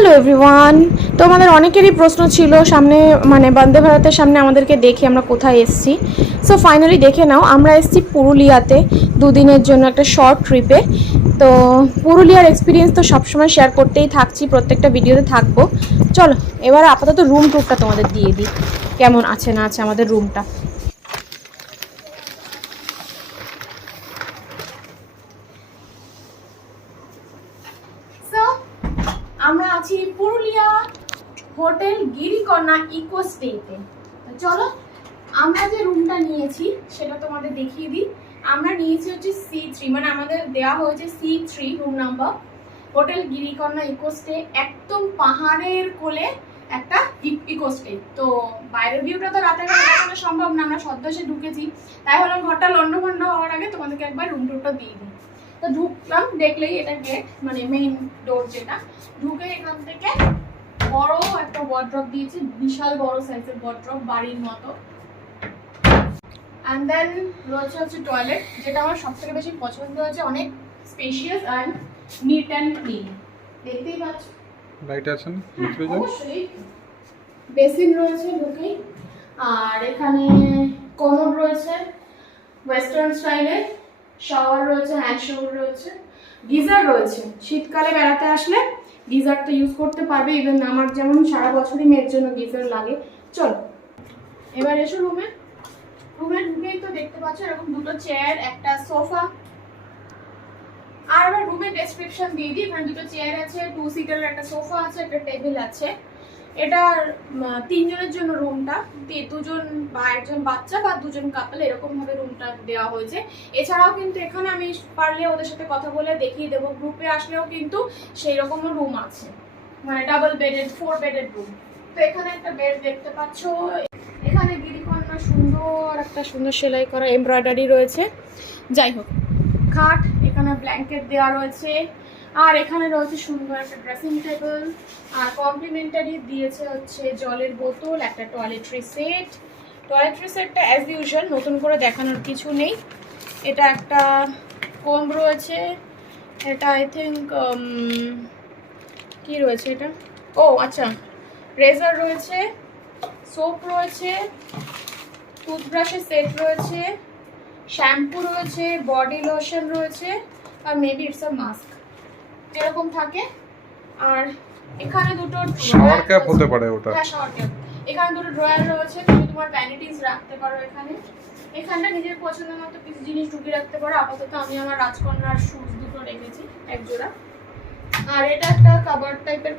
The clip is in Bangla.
হ্যালো এভরিওয়ান, তোমাদের অনেকেরই প্রশ্ন ছিল সামনে মানে বন্দে ভারতের সামনে আমাদেরকে দেখে আমরা কোথায় এসেছি। সো ফাইনালি দেখে নাও, আমরা এসেছি পুরুলিয়াতে দুদিনের জন্য একটা শর্ট ট্রিপে। তো পুরুলিয়ার এক্সপিরিয়েন্স তো সবসময় শেয়ার করতেই থাকছি, প্রত্যেকটা ভিডিওতে থাকবো। চলো এবার আপাতত রুম ট্যুরটা তোমাদের দিয়ে দিই, কেমন আছে না আছে আমাদের রুমটা। আমরা আছি পুরুলিয়া হোটেল গিরিকন্যা ইকো স্টেতে। চলো আমরা যে রুমটা নিয়েছি সেটা তোমাদের দেখিয়ে দিই। আমরা নিয়েছি হচ্ছে C3, মানে আমাদের দেওয়া হয়েছে C3 room number, hotel Girikanya eco stay, একদম পাহাড়ের কোলে একটা ইকো স্টে। তো বাইরের ভিউটা তো রাতের বেলা দেখানো সম্ভব না, আমরা সদ্য এসে ঢুকেছি, তাই ভাবলাম ঘরটা লন্ডভন্ড হওয়ার আগে তোমাদেরকে একবার রুম টুরটা দিয়ে দিই। তো ঢুকলাম, দেখলেই এটা গেট, মানে মেইন ডোর যেটা। ঢুকে এখান থেকে বড় একটা ওয়ার্ড্রপ দিয়েছে, বিশাল বড় সাইজের ওয়ার্ড্রপ, বাড়ির মতো। অ্যান্ড দেন রয়েছে হচ্ছে টয়লেট, যেটা আমার সব থেকে বেশি পছন্দ হয়েছে, অনেক spacious and neat and clean. দেখতেই পাচ্ছ লাইট আছে না? অবশ্যই বেসিন রয়েছে ঢুকেই, আর এখানে কমোড রয়েছে ওয়েস্টার্ন স্টাইলের, শাওয়ার রয়েছে, হ্যান্ড শাওয়ার রয়েছে, গিজার রয়েছে। শীতকালে বেড়াতে আসলে গিজারটা ইউজ করতে পারবে, ইভেন আমার যেমন সারা বছরই মেয়ের জন্য গিজার লাগে। চলো এবার এসো রুমে। রুমে ঢুকেই তো দেখতে পাচ্ছ এরকম দুটো চেয়ার, একটা সোফা। আর এবার রুমের ডেসক্রিপশন দিয়ে দিই। এখানে দুটো চেয়ার আছে, 2 সিটার একটা সোফা আছে, একটা টেবিল আছে। এটা 3 জনের জন্য রুমটা, 2 জন বা একজন বাচ্চা বা 2 জন কাপল এরকম ভাবে রুমটা দেওয়া হয়েছে। এছাড়াও কিন্তু এখানে আমি পারলে ওদের সাথে কথা বলে দেখিয়ে দেবো, গ্রুপে আসলেও কিন্তু সেই রকমও রুম আছে, মানে ডাবল বেডেড 4 বেডেড রুম। তো এখানে একটা বেড দেখতে পাচ্ছ, এখানে গিরিকন্যা সুন্দর সেলাই করা এমব্রয়ডারি রয়েছে। যাই হোক, খাট, এখানে ব্ল্যাঙ্কেট দেওয়া রয়েছে, আর এখানে রয়েছে সুন্দর একটা ড্রেসিং টেবিল, আর কমপ্লিমেন্টারি দিয়েছে হচ্ছে জলের বোতল, একটা টয়লেট্রি সেট। টয়লেট্রি সেটটা অ্যাজ ইউজুয়াল, নতুন করে দেখানোর কিছু নেই। এটা একটা কোম রয়েছে, এটা আই থিঙ্ক কি রয়েছে এটা, ও আচ্ছা, রেজার রয়েছে, সোপ রয়েছে, টুথব্রাশের সেট রয়েছে, শ্যাম্পু রয়েছে, বডি লোশন রয়েছে, আর মেবি ইটস আ মাস্ক এরকম থাকে। আর এখানে দুটো শাওয়ার ক্যাপ হতে পারে ওটা। হ্যাঁ, শাওয়ার ক্যাপ। এখানে দুটো ড্রয়ার রয়েছে, তুমি তোমার ভ্যানিটিস রাখতে পারো এখানে। এখানটা নিজের পছন্দ মতো কিছু জিনিস ঢুকিয়ে রাখতে পারো। আপাতত আমি আমার রাজকন্যার শুজ দুটো রেখেছি, এক জোড়া। আর এটা একটা কাভার টাইপের